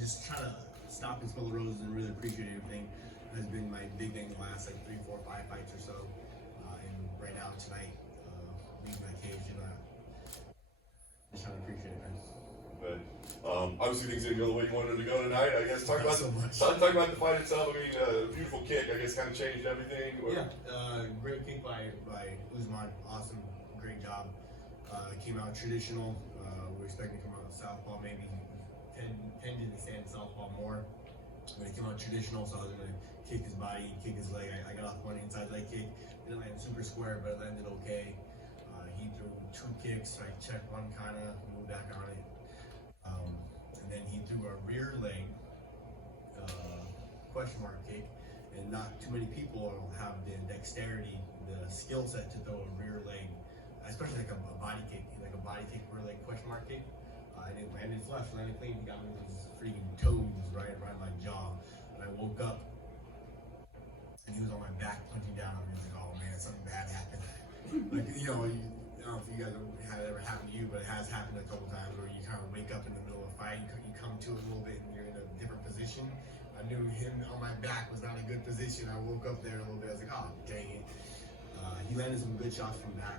just trying to stop and smell the roses and really appreciate everything has been my big thing the last like 3, 4, 5 fights or so. And right now tonight, leaving that cage, just trying to appreciate it, man. But obviously things didn't go the way you wanted to go tonight. I guess talk Not about so much. talk about the fight itself. I mean, beautiful kick. I guess kind of changed everything. Or... Yeah, great kick by Usman. Awesome, great job. Came out traditional. We're expecting to come out southpaw, maybe tended to stand southpaw more. But it came out traditional, so I was gonna kick his body, kick his leg. I got off one inside leg kick. Didn't land super square, but it landed okay. He threw 2 kicks. So I checked one, kind of moved back on it, and then he threw a rear leg question mark kick. And not too many people have the dexterity, the skill set to throw a rear leg, especially like a body kick, rear leg question mark kick. And it landed flush, landed clean. He got me with his freaking toes right around my jaw. And I woke up, and he was on my back punching down on me. I was like, oh man, something bad happened. Like, I don't know if you guys have ever happened to you, but it has happened a couple times where you kind of wake up in the middle of a fight, you come to it a little bit, and you're in a different position. I knew him on my back was not a good position. I woke up there a little bit. I was like, oh, dang it. He landed some good shots from back.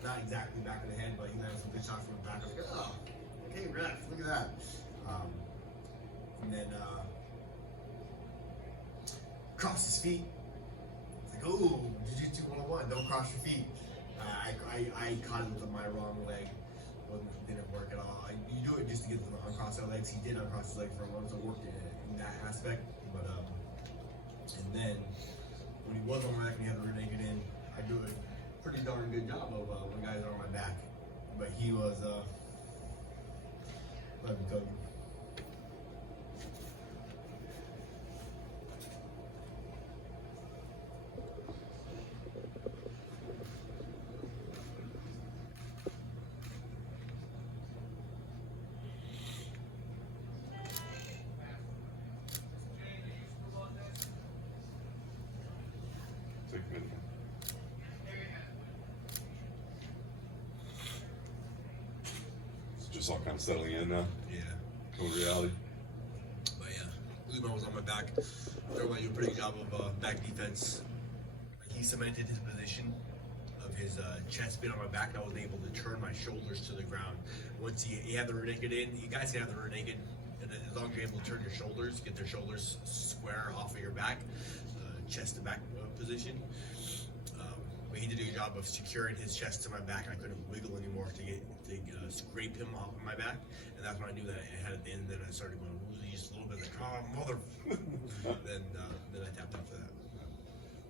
Not exactly back in the head, but he landed some good shots from the back. I was like, oh, okay, ref, look at that. And then crossed his feet. It's like, oh, Jiu-Jitsu 101, don't cross your feet. I caught it with my wrong leg. Didn't work at all. You do it just to get them to uncross their legs. He did uncross his leg for a moment, so it worked in that aspect. But and then when he was on my back and he had the rear naked in, I do a pretty darn good job of when guys are on my back. But he was let me tell you. Take a minute. It's just all kind of settling in now. Yeah. Cold reality. But yeah, Usman was on my back. Everybody did a pretty good job of back defense. He cemented his position of his chest being on my back, and I was able to turn my shoulders to the ground. Once he had the rear naked in, you guys can have the rear naked, and as long as you're able to turn your shoulders, get their shoulders square off of your back, chest to back position. But he did a good job of securing his chest to my back, and I couldn't wiggle anymore to scrape him off of my back. And that's when I knew that I had it in. Then I started going woozy just a little bit, like, oh, mother. then I tapped out for that.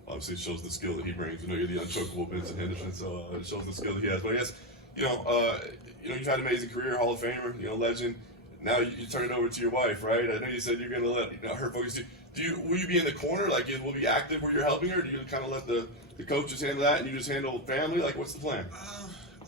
Obviously, it shows the skill that he brings. You know, you're the unchokable Vincent Henderson, so it shows the skill that he has. But I guess, you've had an amazing career, Hall of Famer, legend. Now you turn it over to your wife, right? I know you said you're going to let her focus. Will you be in the corner? Like, will you be active where you're helping her? Or do you kind of let the coaches handle that and you just handle family? Like, what's the plan?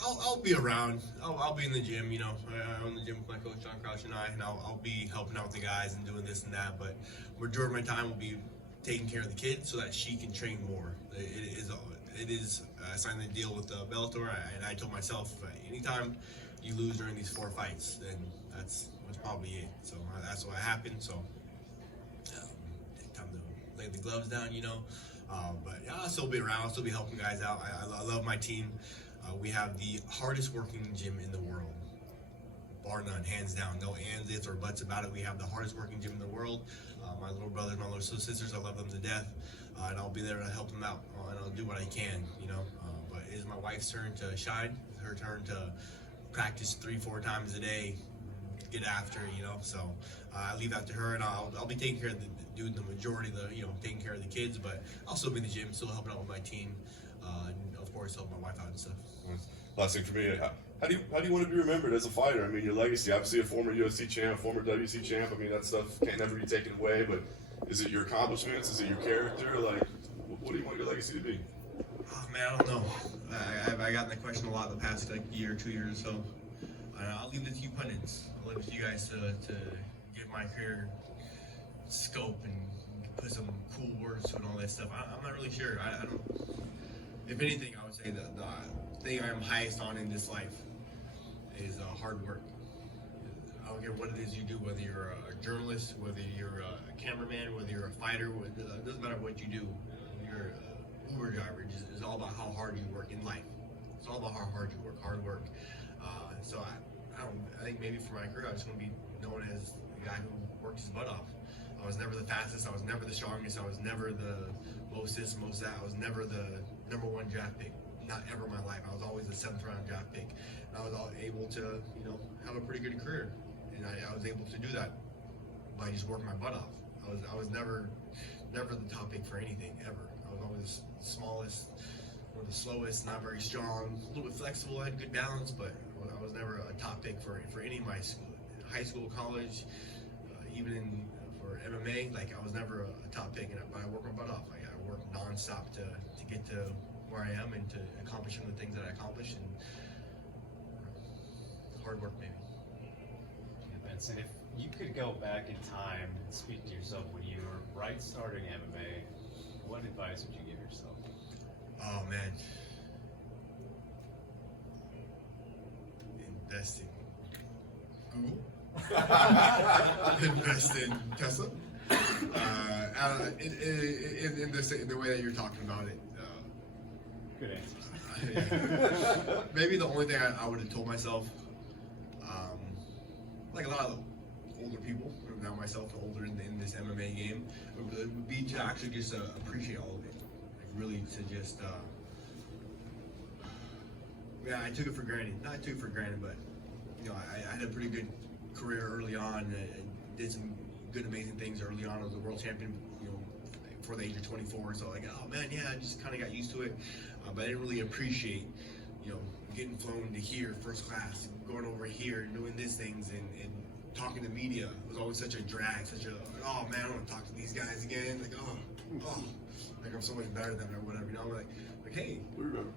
I'll be around. I'll be in the gym, I own the gym with my coach, John Crouch, and I'll be helping out with the guys and doing this and that. But majority of my time will be taking care of the kids so that she can train more. It is I signed the deal with Bellator, and I told myself, anytime you lose during these 4 fights, then that's probably it. So that's what happened. So time to lay the gloves down, But yeah, I'll still be around. I'll still be helping guys out. I love my team. We have the hardest working gym in the world, bar none, hands down. No ands, ifs, or buts about it. We have the hardest working gym in the world. My little brothers, my little sisters, I love them to death, and I'll be there to help them out, and I'll do what I can, But it is my wife's turn to shine. It's her turn to practice 3-4 times a day, get after, So I leave that to her, and I'll be taking care of doing the majority of the, taking care of the kids, but I'll still be in the gym, still helping out with my team, and of course help my wife out and stuff. Last thing for me, how do you want to be remembered as a fighter? I mean, your legacy, obviously a former UFC champ, former WC champ. I mean, that stuff can't never be taken away. But is it your accomplishments? Is it your character? Like, what do you want your legacy to be? Oh man, I don't know. I gotten that question a lot the past year, 2 years or so. I'll leave it to you pundits. I'll leave it to you guys to give my career scope and put some cool words to it and all that stuff. I'm not really sure. I don't. If anything, I would say that the thing I'm highest on in this life is hard work. I don't care what it is you do, whether you're a journalist, whether you're a cameraman, whether you're a fighter, it doesn't matter what you do. You're an Uber driver. It's all about how hard you work in life. It's all about how hard you work, hard work. So I think maybe for my career, I just want to be known as the guy who worked his butt off. I was never the fastest. I was never the strongest. I was never the most this, most that. I was never the number one draft pick. Not ever in my life. I was always the 7th round draft pick. And I was able to, have a pretty good career. And I was able to do that by just working my butt off. I was never the top pick for anything ever. I was always the smallest, or the slowest, not very strong, a little bit flexible, I had good balance, but I was never a top pick for any of my school, high school, college, even for MMA. Like I was never a top pick, and I worked my butt off. I worked nonstop to get to where I am and to accomplish some of the things that I accomplished, and hard work maybe. Benson, if you could go back in time and speak to yourself when you were right starting MMA, what advice would you give yourself? Oh man, invest in Google, invest in Tesla, in the way that you're talking about it. Good answer. Maybe the only thing I would have told myself, like a lot of older people, now myself older in this MMA game, would be to actually just appreciate all of it. Like really to just, I took it for granted. Not took it for granted, but I had a pretty good career early on. I did some good, amazing things early on. I was a world champion, before the age of 24. So like, oh man, yeah, I just kind of got used to it. But I didn't really appreciate, getting flown to here, first class, going over here, doing these things, and talking to media was always such a drag, oh man, I want to talk to these guys again. Like, like I'm so much better than them or whatever. I'm like, hey. We remember.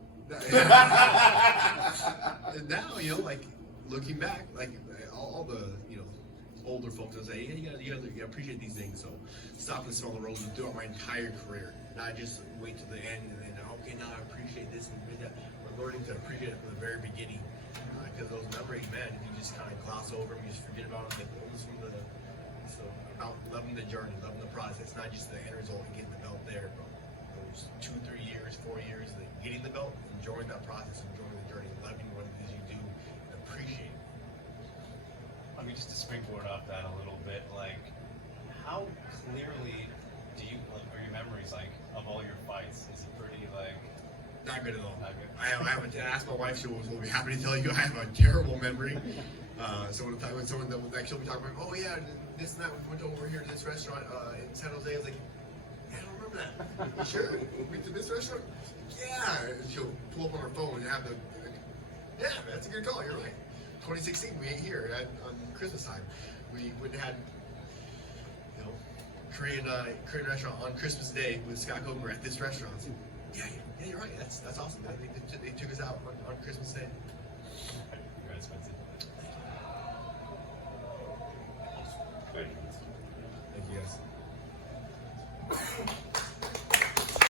And now, like looking back, like all the, older folks will say, yeah, you gotta appreciate these things. So stop and smell the roses throughout my entire career, not just wait to the end and then, okay, now I appreciate this and that. We're learning to appreciate it from the very beginning, because those memories, man, if you just kind of gloss over them, you just forget about them. So about loving the journey, loving the process, not just the end result and getting the belt there, bro. Those 2, 3 years, 4 years, like getting the belt, enjoying that process, enjoying the journey, loving what it is you do, and appreciating it. I mean, just to springboard off that a little bit, like, how clearly are your memories, like, of all your fights? Is it pretty, like... Not good at all. Not good. I haven't asked my wife; she will be happy to tell you I have a terrible memory. So when someone that will she'll be talking about, oh yeah, this and that, we went over here to this restaurant in San Jose. I was like, yeah, I don't remember that. You sure? We went to this restaurant? Yeah. And she'll pull up on her phone and have yeah, that's a good call. You're right. 2016, we ate here on Christmas time. We went and had, Korean restaurant on Christmas Day with Scott Coker at this restaurant. Yeah, you're right. That's awesome. They took us out on Christmas Day.